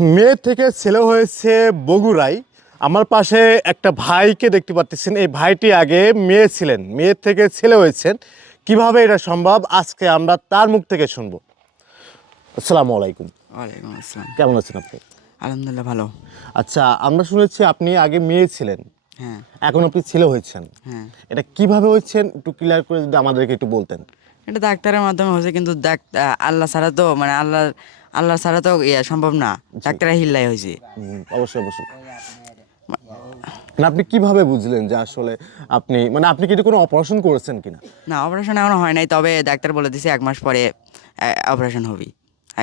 মেয়ে থেকে ছেলে হয়েছে বগুড়ায়। আমার পাশে একটা ভাইকে দেখতে পাচ্ছেন। এই ভাইটি আগে মেয়ে ছিলেন, মেয়ে থেকে ছেলে হয়েছেন। কিভাবে এটা সম্ভব আজকে আমরা তার মুখ থেকে শুনবো। আসসালামু আলাইকুম। ওয়ালাইকুম আসসালাম। কেমন আছেন আপনি? আলহামদুলিল্লাহ ভালো। আচ্ছা, আমরা শুনেছি আপনি আগে মেয়ে ছিলেন, হ্যাঁ এখন আপনি ছেলে হয়েছেন। হ্যাঁ, এটা কিভাবে হয়েছেন একটু ক্লিয়ার করে যদি আমাদেরকে একটু বলতেন। এটা ডাক্তারের মাধ্যমে হয়েছে, কিন্তু আল্লাহ ছাড়া তো মানে আল্লাহ ছাড়া তো সম্ভব না। ডাক্তারের হিল্লাই হয়েছে। অবশ্যই অবশ্যই। না, আপনি কিভাবে বুঝলেন যে আসলে আপনি কি এটা কোনো অপারেশন করেছেন কিনা? না, অপারেশন এখনো হয় নাই, তবে ডাক্তার বলে দিছে 1 মাস পরে অপারেশন হবি,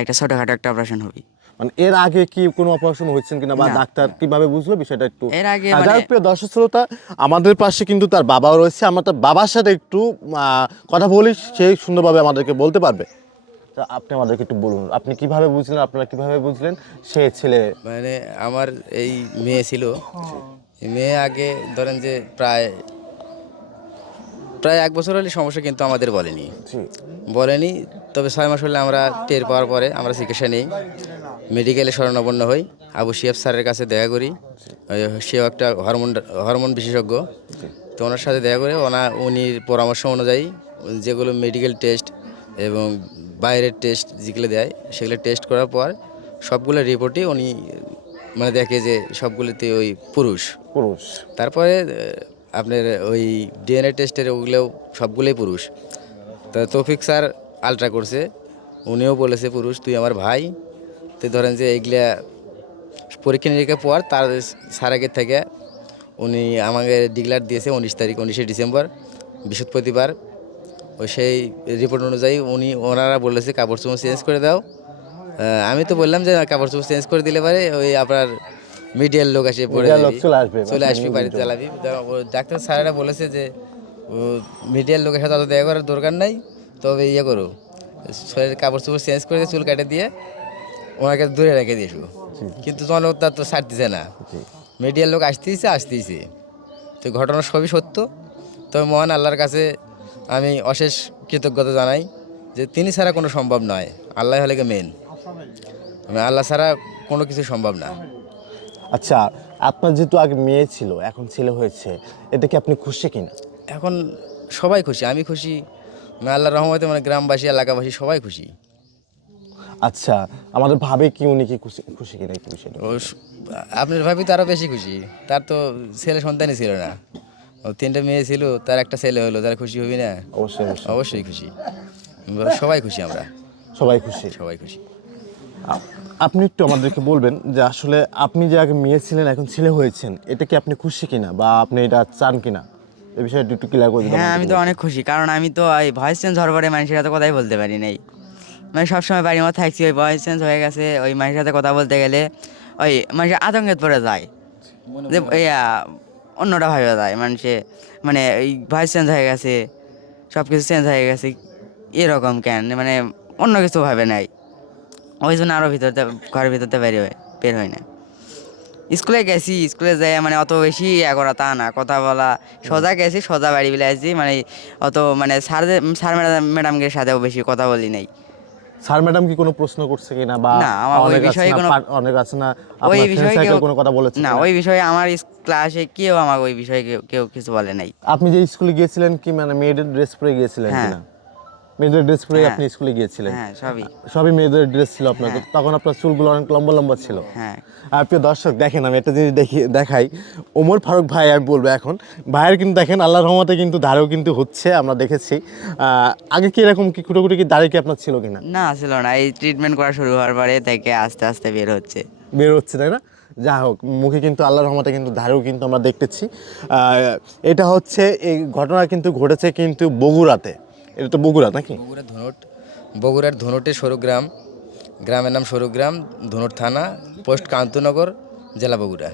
একটা ছোটখাটো একটা অপারেশন হবি। মানে এর আগে কি কোনো অপারেশন হয়েছেন কিনা বা না, ডাক্তার কিভাবে বুঝলো বিষয়টা একটু। এর আগে যাই মানে হোক, প্রিয় দর্শক শ্রোতা, আমাদের পাশে কিন্তু তার বাবাও রয়েছে। আমরা তার বাবার সাথে একটু কথা বলি, সে সুন্দরভাবে আমাদেরকে বলতে পারবে। তা আপনি আমাদেরকে একটু বলুন, আপনি কিভাবে বুঝলেন, আপনারা কিভাবে বুঝলেন সে ছেলে? মানে আমার এই মেয়ে ছিল। এই মেয়ে আগে ধরেন যে প্রায় প্রায় 1 বছর হলে সমস্যা, কিন্তু আমাদের বলেনি। জি। বলেনি, তবে 6 মাস হলে আমরা টের পাওয়ার পরে আমরা চিকিৎসা নিই, মেডিকেলে শরণাপন্ন হই, আবু শিয়াব স্যারের কাছে দেখা করি। সেও একটা হরমোন বিশেষজ্ঞ। তো ওনার সাথে দেখা করে উনি পরামর্শ অনুযায়ী যেগুলো মেডিকেল টেস্ট এবং বাইরের টেস্ট যেগুলো দেয়, সেগুলো টেস্ট করার পর সবগুলো রিপোর্টই উনি মানে দেখে যে সবগুলোতে ওই পুরুষ। পুরুষ। তারপরে আপনার ওই ডিএনএ টেস্টের ওগুলোও সবগুলোই পুরুষ। তা তৌফিক স্যার আলট্রা করছে, উনিও বলেছে পুরুষ, তুই আমার ভাই। তো ধরেন যে এইগুলা পরীক্ষা নিরীক্ষার পর তার স্যার আগের থেকে উনি আমাকে ডিক্লার দিয়েছে 19 ডিসেম্বর, বৃহস্পতিবার। ওই সেই রিপোর্ট অনুযায়ী ওনারা বলেছে কাপড় চোপড় চেঞ্জ করে দাও। আমি তো বললাম যে না, কাপড় চোপড় চেঞ্জ করে দিলে পারে ওই আপনার মিডিয়ার লোক আসে পড়ে মিডিয়ার লোক যাবি, চলে আসবে, চলে বাসায় আসবি, নিয়ে বাড়িতে যাবে। চালাবি। ডাক্তার স্যারেরা বলেছে যে মিডিয়ার লোকের সাথে অত দেখা করার দরকার নাই, তবে ইয়ে করো, শরীরের কাপড় চোপড় চেঞ্জ করে দিয়ে চুল কাটে দিয়ে ওনাকে দূরে রেখে দিয়েছো। কিন্তু জনক তার তো ছাড়তেছে না, মিডিয়ার লোক আসতেইছে। তো ঘটনা সবই সত্য। তবে মহান আল্লাহর কাছে আমি অশেষ কৃতজ্ঞতা জানাই যে তিনি ছাড়া কোনো সম্ভব নয়, আল্লাহ হলে মেন, আল্লাহ ছাড়া কোনো কিছু সম্ভব না। আচ্ছা, আপনার যেহেতু আগে মেয়ে ছিল, এখন ছেলে হয়েছে, এটা কি আপনি খুশি কিনা? এখন সবাই খুশি, আমি খুশি, আল্লাহর রহমতে মানে গ্রামবাসী এলাকাবাসী সবাই খুশি। আচ্ছা, আমাদের ভাবে কি উনি কি খুশি খুশি কিনা একটু বিষয়টা? আপনার ভাবি তো আরও বেশি খুশি, তার তো ছেলে সন্তানই ছিল না, ও 3টে মেয়ে ছিল, তার একটা ছেলে হলো, তার খুশি হবি না? অবশ্যই অবশ্যই অবশ্যই খুশি, সবাই খুশি, আমরা সবাই খুশি। সবাই খুশি। আপনি একটু আমাদেরকে বলবেন যে আসলে আপনি যে আগে মেয়ে ছিলেন এখন ছেলে হয়েছেন, এটা কি আপনি খুশি কিনা বা আপনি এটা চান কিনা, এই বিষয়টা একটু ক্লিয়ার করে দিতে হ্যাঁ, আমাকে আমি তো বলুন। অনেক খুশি, কারণ আমি তো এই ভয়েস চেঞ্জ হওয়ার পরে মানুষের সাথে কথাই বলতে পারি নাই। মানে সবসময় বাড়ির মধ্যে থাকছি, ওই ভয়েস চেঞ্জ হয়ে গেছে, ওই মানুষের সাথে কথা বলতে গেলে ওই মানুষের আতঙ্কের পড়ে যায় যে অন্যটা ভাবে যায় মানুষে, মানে এই ভয়েস চেঞ্জ হয়ে গেছে, সব কিছু চেঞ্জ হয়ে গেছে, এরকম কেন, মানে অন্য কিছু ভাবে নাই। ওই জন্য আরও ঘরের ভিতরতে বের হয় না। স্কুলে গেছি, স্কুলে যাই মানে অত বেশি করা তা না, কথা বলা সোজা গেছি, সোজা বাড়ি বেলে আসছি, মানে অত মানে স্যার ম্যাডামদের সাথেও বেশি কথা বলি নাই। স্যার ম্যাডাম কি কোনো প্রশ্ন করছে কিনা বা না, আমার ওই অনেক আছে বিষয়ে না কোনো অনেক আছে না ওই আপনার ফ্রেন্ড বিষয়ে সার্কেল কেউ কোনো কথা বলেছে না, কিনা? ওই বিষয়ে আমার ক্লাসে কেউ আমাকে ওই বিষয়ে কেউ কিছু বলে নাই। আপনি যে স্কুলে গিয়েছিলেন কি মানে মেয়েদের ড্রেস পরে গিয়েছিলেন হ্যাঁ কিনা? মেয়েদের ড্রেস পরে হ্যাঁ আপনি স্কুলে গিয়েছিলেন? হ্যাঁ, সবই। সবই মেয়েদের ড্রেস ছিল আপনার, হ্যাঁ তখন আপনার চুলগুলো অনেক লম্বা লম্বা ছিল। হ্যাঁ, আর প্রিয় দর্শক দেখেন, আমি একটা জিনিস দেখাই। ওমর ফারুক ভাই আমি বলবো এখন, ভাইয়ের কিন্তু দেখেন আল্লাহর রহমতে কিন্তু দাড়িও কিন্তু হচ্ছে, আমরা দেখেছি। আগে কি এরকম কি খুঁটো কি দাড়ি কি আপনার ছিল কিনা? না ছিল না, এই ট্রিটমেন্ট করা শুরু হওয়ার পরে থেকে আস্তে আস্তে বের হচ্ছে। বের হচ্ছে, তাই না? যা হোক, মুখে কিন্তু আল্লাহর রহমতে কিন্তু দাড়িও কিন্তু আমরা দেখতেছি। এটা হচ্ছে এই ঘটনা কিন্তু ঘটেছে কিন্তু বগুড়াতে। এটা তো বগুড়া নাকি? বগুড়ার ধনুটে সরুগ্রাম, গ্রামের নাম সরুগ্রাম, ধনুট থানা, পোস্ট কান্তনগর, জেলা বগুড়া।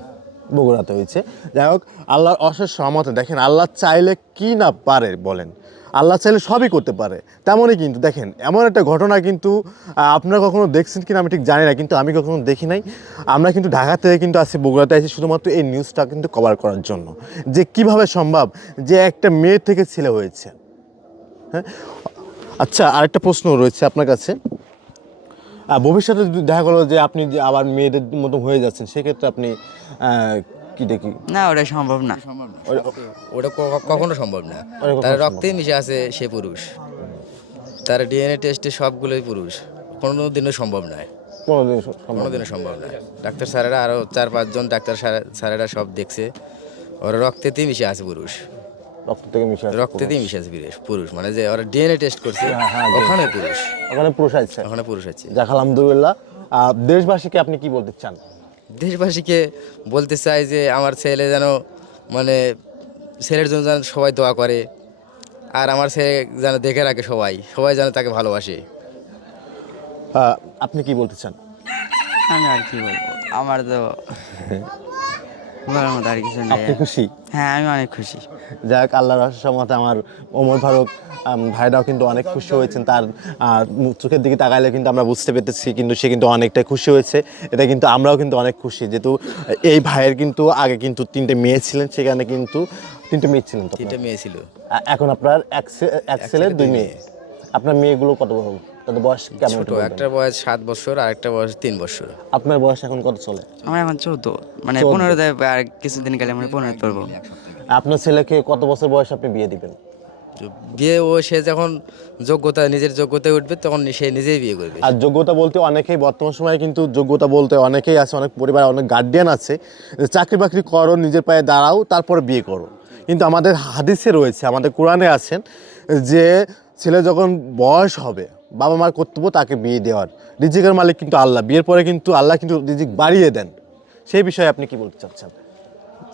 বগুড়াতে হয়েছে। যাই হোক, আল্লাহর অশেষ সহমতে দেখেন, আল্লাহ চাইলে কি না পারে বলেন, আল্লাহ চাইলে সবই করতে পারে। তেমনই কিন্তু দেখেন, এমন একটা ঘটনা কিন্তু আপনারা কখনো দেখছেন কিনা আমি ঠিক জানি না, কিন্তু আমি কখনো দেখি নাই। আমরা কিন্তু ঢাকা থেকে কিন্তু আসি, বগুড়াতে আসি শুধুমাত্র এই নিউজটা কিন্তু কভার করার জন্য, যে কিভাবে সম্ভব যে একটা মেয়ে থেকে ছেলে হয়েছে। হ্যাঁ, আচ্ছা, আরেকটা প্রশ্ন রয়েছে আপনার কাছে। ভবিষ্যতে যদি দেখা গেলো যে আপনি যে আবার মেয়েদের মতো হয়ে যাচ্ছেন, সেক্ষেত্রে আপনি কি দেখি না ওটা সম্ভব না। ওটা কখনো সম্ভব না। ওটা তার কখনো রক্তে মিশে আছে সে পুরুষ, তার ডিএনএ টেস্টে সবগুলোই পুরুষ, কোনো দিনও সম্ভব নয়, কোনোদিন সম্ভব কোনো দিনও সম্ভব নয়। ডাক্তার স্যারেরা আরও 4-5 জন ডাক্তার স্যারেরা সব দেখছে, ওরা রক্তেতেই মিশে আছে পুরুষ, রক্ত থেকে মিশে আসছে রক্তেতেই মিশে আছে পুরুষ, মানে যে ওরা ডিএনএ টেস্ট করছে হ্যাঁ, ওখানে পুরুষ, ওখানে পুরুষ আছে। ওখানে পুরুষ আছে। যাক আলহামদুলিল্লাহ। দেশবাসীকে আপনি কি বলতে চান? দেশবাসীকে বলতে চাই যে আমার ছেলে যেন, মানে ছেলের জন্য যেন সবাই দোয়া করে, আর আমার ছেলে যেন দেখে রাখে, সবাই যেন তাকে ভালোবাসে। আপনি কি বলতে চান? আমি আর কি বলবো, আমার তো বলার মতো আর কিছু নেই। আপনি খুশি? হ্যাঁ আমি অনেক খুশি। যাক আল্লাহর রহমতে আমার ওমর ফারুক ভাইরাও কিন্তু অনেক খুশি হয়েছেন। তার চোখের দিকে তাকাইলে কিন্তু আমরা বুঝতে পেরেছি কিন্তু সে কিন্তু অনেকটাই খুশি হয়েছে। এটা কিন্তু আমরাও কিন্তু অনেক খুশি, যেহেতু এই ভাইয়ের কিন্তু আগে কিন্তু 3টে মেয়ে ছিলেন, সেখানে কিন্তু 3টে মেয়ে ছিলেন তো 3টে মেয়ে ছিল, এখন আপনার এক ছেলে 2 মেয়ে। আপনার মেয়েগুলো কত বড়, তাদের বয়স কেমন? ছোট, একটার বয়স 7 বছর আর একটা বয়স 3 বছর। আপনার বয়স এখন কত চলে? আমার এখন 14, মানে 15 আর কিছুদিন গেলে মানে 15 পড়বো। আপনার ছেলেকে কত বছর বয়স আপনি বিয়ে দিবেন? তো বিয়ে সে যখন নিজের যোগ্যতায় উঠবে তখন সে নিজেই বিয়ে করবে। আর যোগ্যতা বলতে অনেকেই বর্তমান সময়ে কিন্তু যোগ্যতা বলতে অনেকেই আছে, অনেক পরিবার, অনেক গার্ডিয়ান আছে যে চাকরি বাকরি করো, নিজের পায়ে দাঁড়াও, তারপরে বিয়ে করো। কিন্তু আমাদের হাদিসে রয়েছে, আমাদের কোরআনে আছেন যে ছেলে যখন বয়স হবে, বাবা মার কর্তব্য তাকে বিয়ে দেওয়ার। রিজিকের মালিক কিন্তু আল্লাহ, বিয়ের পরে কিন্তু আল্লাহ কিন্তু রিজিক বাড়িয়ে দেন। সেই বিষয়ে আপনি কি বলতে চাচ্ছেন?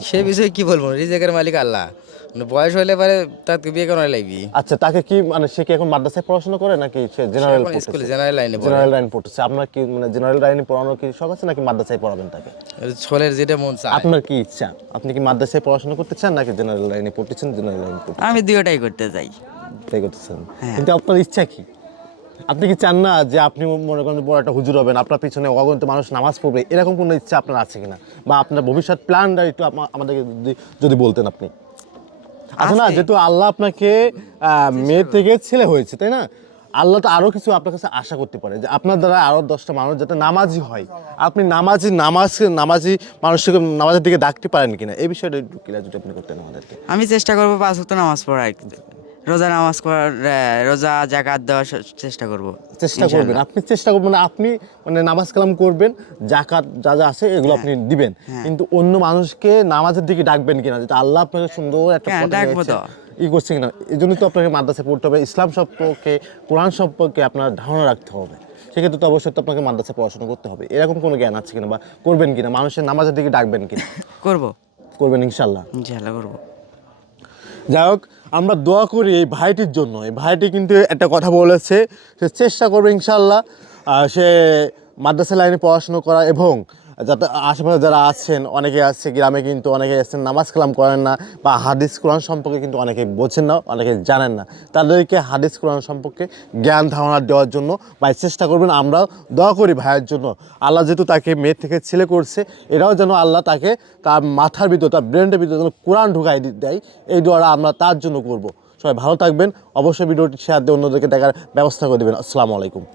সে বিষয়ে কি বলবো, রিজিকের মালিক আল্লাহ, মানে বয়স হলে পরে তাকে বিয়ে করানো লাগবে। আচ্ছা, তাকে কি মানে সে কি এখন মাদ্রাসায় পড়াশোনা করে নাকি সে জেনারেল স্কুলে জেনারেল লাইনে জেনারেল লাইন পড়তেছে? আপনার কি মানে জেনারেল লাইনে পড়ানোর কি শখ আছে নাকি মাদ্রাসায় পড়াবেন তাকে? ছোলের যেটা মন চায়। আপনার কি ইচ্ছা? আপনি কি মাদ্রাসায় পড়াশোনা করতে চান নাকি জেনারেল লাইনে পড়তেছেন? জেনারেল লাইনে পড়তে আমি দুটোটাই করতে চাই। তাই করতেছেন, কিন্তু আপনার ইচ্ছা কি? আপনি কি চান না যে আপনি মনে করেন বড় একটা হুজুর হবেন, আপনার পিছনে অগণিত মানুষ নামাজ পড়বে, এরকম কোনো ইচ্ছা আপনার আছে কিনা? বা আপনার ভবিষ্যৎ প্ল্যানটা একটু আমাদেরকে যদি বলতেন আপনি। আচ্ছা না, যেহেতু আল্লাহ আপনাকে মেয়ে থেকে ছেলে হয়েছে, তাই না? আল্লাহ তো আরো কিছু আপনার কাছে আশা করতে পারে যে আপনার দ্বারা আরো 10টা মানুষ যাতে নামাজি হয়। আপনি নামাজি মানুষকে নামাজের দিকে ডাকতে পারেন কিনা, এই বিষয়টা একটু ক্লিয়ার যদি আপনি করতেন আমাদেরকে। আমি চেষ্টা করবো 5 ওয়াক্ত নামাজ পড়ার, রোজা নামাজ করার, রোজা জাকাত দেওয়ার চেষ্টা করবো। চেষ্টা করবেন, আপনি চেষ্টা করবেন, আপনি মানে নামাজ কালাম করবেন, জাকাত যা যা আছে এগুলো আপনি দিবেন, কিন্তু অন্য মানুষকে নামাজের দিকে ডাকবেন কিনা, যেটা আল্লাহ আপনাকে সুন্দর একটা পথ ডাকবো তো। করছে কিনা। এই জন্যই তো আপনাকে মাদ্রাসায় পড়তে হবে, ইসলাম সম্পর্কে, কোরআন সম্পর্কে আপনার ধারণা রাখতে হবে। সেক্ষেত্রে তো অবশ্যই তো আপনাকে মাদ্রাসায় পড়াশোনা করতে হবে। এরকম কোনো জ্ঞান আছে কিনা, বা করবেন কিনা, মানুষের নামাজের দিকে ডাকবেন কিনা? করবেন ইনশাল্লাহ। ইনশাআল্লাহ করবো। যাই হোক, আমরা দোয়া করি এই ভাইটির জন্য। এই ভাইটি কিন্তু একটা কথা বলেছে, সে চেষ্টা করবে ইনশাল্লাহ সে মাদ্রাসা লাইনে পড়াশুনো করা, এবং যাতে আশেপাশে যারা আছেন, অনেকে আছে গ্রামে কিন্তু অনেকে আছেন নামাজ কালাম করেন না, বা হাদিস কোরআন সম্পর্কে কিন্তু অনেকে বোঝেন না, অনেকে জানেন না, তাদেরকে হাদিস কোরআন সম্পর্কে জ্ঞান ধারণা দেওয়ার জন্য ভাই চেষ্টা করবেন। আমরাও দোয়া করি ভাইয়ের জন্য, আল্লাহ যেহেতু তাকে মেয়ে থেকে ছেলে করছে, এরাও যেন আল্লাহ তাকে তার মাথার ভিতর, তার ব্রেনের ভিতর যেন কোরআন ঢুকাই দেয়, এই দোয়াটা আমরা তার জন্য করব। সবাই ভালো থাকবেন, অবশ্যই ভিডিওটি শেয়ার দিয়ে অন্যদেরকে দেখার ব্যবস্থা করে দেবেন। আসসালামু আলাইকুম।